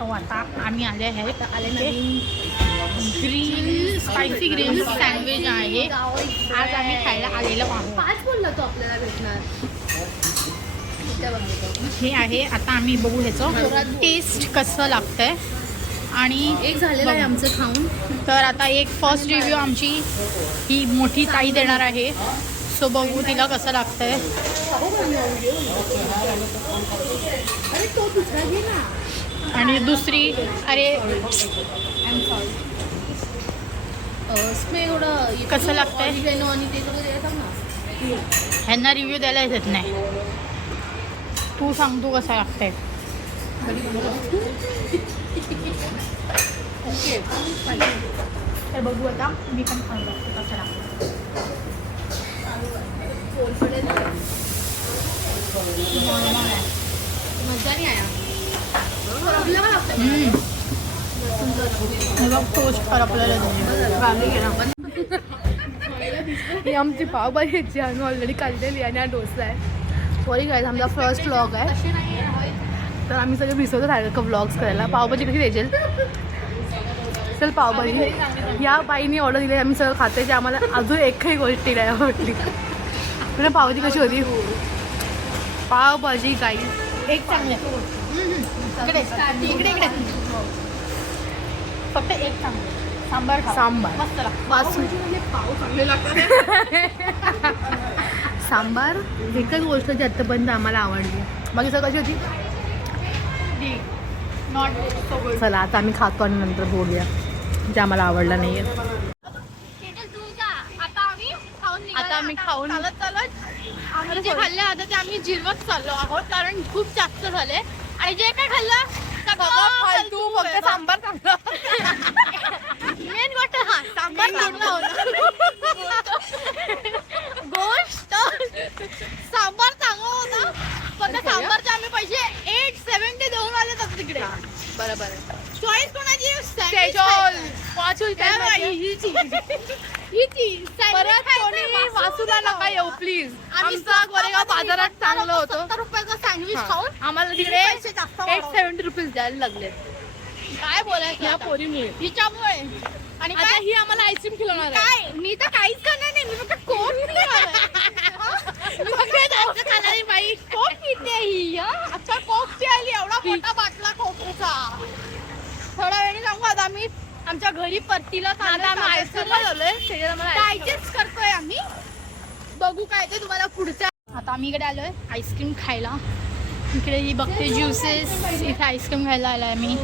तो आता आम्ही आले आहेत ग्रिल स्पायसी ग्रिल सँडविच आहे. आज आम्ही खायला आलेलो आहोत. 5 बोलला तो आपल्याला भेटणार. हे आहे. आता आम्ही बघू ह्याचं टेस्ट कसं लागतंय. आणि एक झालेलं आहे आमचं खाऊन. तर आता एक फर्स्ट रिव्ह्यू आमची ही मोठी ताई देणार आहे. सो बघू तिला कसं लागतंय. अरे तो दुसरा घे ना. आणि दुसरी अरे एवढं कसं लागतंय आणि ते सगळं द्यायचं ना. ह्यांना रिव्ह्यू द्यायला येत नाही. तू सांग तू कसं लागतंय. ते बघू आता मी पण खाऊन बघते कसं लागतं. मजा नाही आया. टोस्ट पर आपल्याला ही आमची पावभाजीची आम्ही ऑलरेडी काढलेली आणि हा डोसा आहे. सॉरी गाईज, आमचा फर्स्ट व्लॉग आहे. तर आम्ही सगळे विसरतो राहिलं का व्लॉग्स करायला. पावभाजी कशी द्यायची. चल पावभाजी या बाईने ऑर्डर दिली. आम्ही सगळं खाते जे आम्हाला अजून एकही गोष्टी नाही आवडली. तुला पावभाजी कशी होती. पावभाजी गाईज एक चांगले इकडे इकडे इकडे फक्त एक चांगले सांबार खा. सांबार मस्त लागतं. वासू पाव चांगले लागतात. सांबार एकच गोष्ट जी आत्तापर्यंत आम्हाला आवडली. बाकी सगळं कशी होती. Not so good. चला आता आम्ही खातो आणि नंतर बोलूया जे आम्हाला आवडलं नाही आहे. आता आम्ही खाऊन चालत आम्ही जे खाल्लं आता ते आम्ही जिरवत चाललो आहोत कारण खूप जास्त झाले. आणि जे काय खाल्लं फालतू फक्त सांबार चांगलं. मेन गोष्ट हा सांबार चांगला होता. गोष्ट सांबार चांगला होता. पण त्या सांबारचे आम्ही पैसे 870 देऊन आले तर तिकडे. बरोबर आहे. चॉईस कोणाची. परत कोणी वासूला नका येऊ प्लीज. आमचा गोरेगाव बाजारात चांगलं होतं. 70 रुपयाचा सँडविच खाऊन आम्हाला तिकडे 870 रुपीज द्यायला लागले. काय बोलायचं ह्या पोरीमुळे. हिच्यामुळे. आणि आता ही आम्हाला आईस्क्रीम खिलवणार आहे. काय मी तर काहीच करणार नाही. मी फक्त कोक पिणार बाई. कोक पिते ही. अच्छा कोक प्यायली. एवढा मोठा बाटला कोकचा. थोड्या वेळी सांगू आता आम्ही आमच्या घरी परतीला डायजेस्ट करतोय आम्ही. बघू काय ते तुम्हाला पुढच्या. आता आम्ही इकडे आलोय आईस्क्रीम खायला. इकडे ही बघते ज्युसेस. इथे आईस्क्रीम खायला आलाय मी.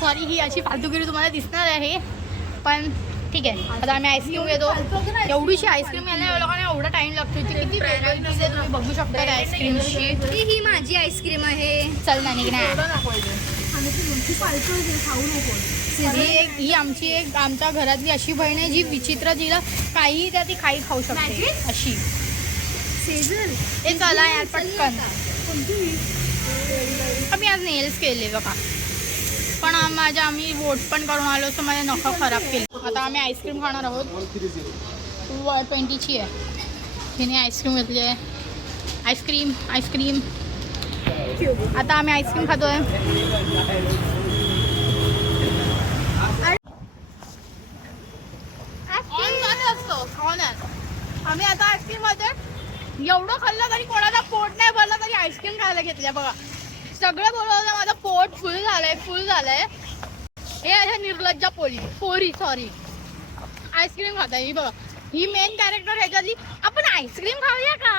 सॉरी ही अशी फालतूगिरी तुम्हाला दिसणार आहे पण ठीक आहे. आता आम्ही आईस्क्रीम घेतो. एवढीशी आईस्क्रीम घ्यायला लोकांना एवढा टाइम लागतो. इथे किती व्हेरायटीज आहे तुम्ही बघू शकता त्या आईस्क्रीमची. ही माझी आईस्क्रीम आहे. चल ना निघ ही आमची एक आमच्या घरातली अशी बहीण आहे जी विचित्र. तिला काही त्या ती काही खाऊ शकते अशी. ते चला यार पटकन. आम्ही आज नेल्स केले बघा. पण आम्ही वोट पण करून आलो तर माझ्या नखं खराब केली. आता आम्ही आईस्क्रीम खाणार आहोत. 20ची आहे. तिने आईस्क्रीम घेतली आहे. Ice cream ice cream. आता आम्ही आईस्क्रीम खातोय. आम्ही आता आईस्क्रीम मध्ये एवढं खाल्लं तरी कोणाला पोट नाही भरलं तरी आईस्क्रीम खायला घेतल्या बघा. सगळं बोलवलं माझं पोट फुल झालंय. हे अशा निर्लज्जा पोरी सॉरी आईस्क्रीम खाताय. ही बघा ही मेन कॅरेक्टर ह्याच्यातली. आपण आईस्क्रीम खाऊया का.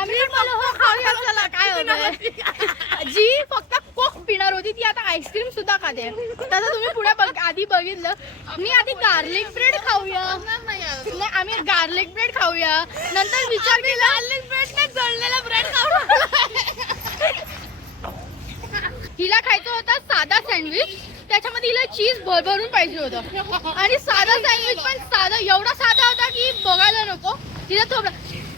आम्ही खाऊया चला काय होतं. जी फक्त कोक पिणार होती ती आता आईस्क्रीम सुद्धा खाते. तसं तुम्ही पुढे आधी बघितलं. मी आधी गार्लिक ब्रेड खाऊया. नाही आम्ही गार्लिक ब्रेड खाऊया. नंतर विचार केला गार्लिक ब्रेड नाही जळलेला ब्रेड खाऊ. हिला खायचं होतं साधा सँडविच. त्याच्यामध्ये हिला चीज भरभरून पाहिजे होतं. आणि साधा सँडविच पण साधा एवढा साधा होता की बघायला नको. तिला थोडं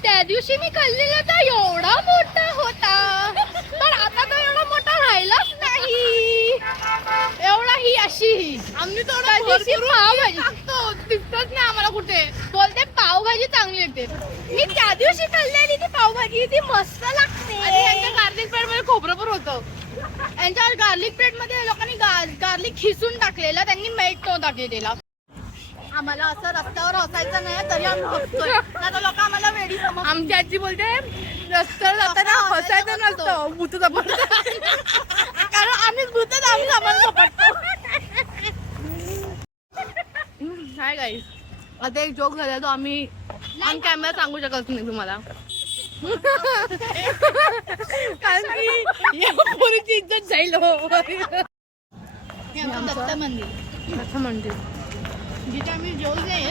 त्या दिवशी मी खाल्लेला तर एवढा मोठा होता पण आता तो एवढा मोठा राहिलाच नाही. एवढा ही अशी आम्ही पावभाजी दिसतच नाही आम्हाला कुठे. बोलते पावभाजी चांगली आहे लागते. मी त्या दिवशी खाल्लेली ती पावभाजी, ती मस्त लागते. आणि यांच्या गार्लिक ब्रेड मध्ये खोबरं पण होतं. यांच्या गार्लिक ब्रेड मध्ये लोकांनी गार्लिक खिसून टाकलेलं, त्यांनी मेल्ट नव्हता केलेला. आम्हाला असं रस्त्यावर हसायचं नाही तरी आम्ही हसतोय. आता लोक आम्हाला वेडी समजतात. आमची आजी बोलते रस्त्यावर जाताना हसायचं नसतं, भूत जबरदस्त. कारण आम्हीच भूतच, आम्ही आम्हाला झोपटतो. हाय गाईस, आता एक जोक झाला तो आम्ही ऑन कॅमेरा सांगू शकत नाही तुम्हाला. कारण की या पोरीची इज्जत जाईल. हे आमचं दत्त मंदिर, असं म्हणते. जिथे आम्ही जेवू नये.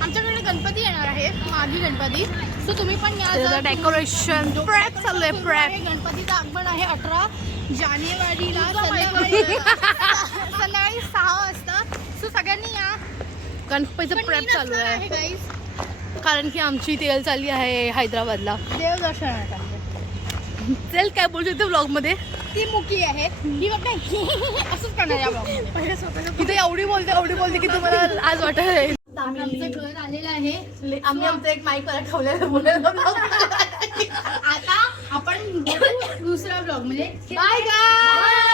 आमच्याकडे गणपती येणार आहे, मागी गणपती. सो तुम्ही पण या. डेकोरेशन प्रॅप चालू आहे, प्रॅप. गणपतीचं आगमन आहे 18 जानेवारीला संध्याकाळी 6 वाजता. सो सगळ्यांनी या. गणपतीचं प्रॅप चालू आहे गाईस, कारण की आमची तेल चालली आहे हैदराबादला. देवदर्शनासाठी. चल काय बोलू शकतो ब्लॉग मध्ये. ती मुकी आहे, ही बघ असंच करणार या ब्लॉग. इथे एवढी बोलते की तुम्हाला आज वाटत आहे. आमचं घर आलेलं आहे. आम्ही आमचं एक माईक वर ठेवलेलं बोलायला. आता आपण दुसरा ब्लॉग म्हणजे बाय गाय.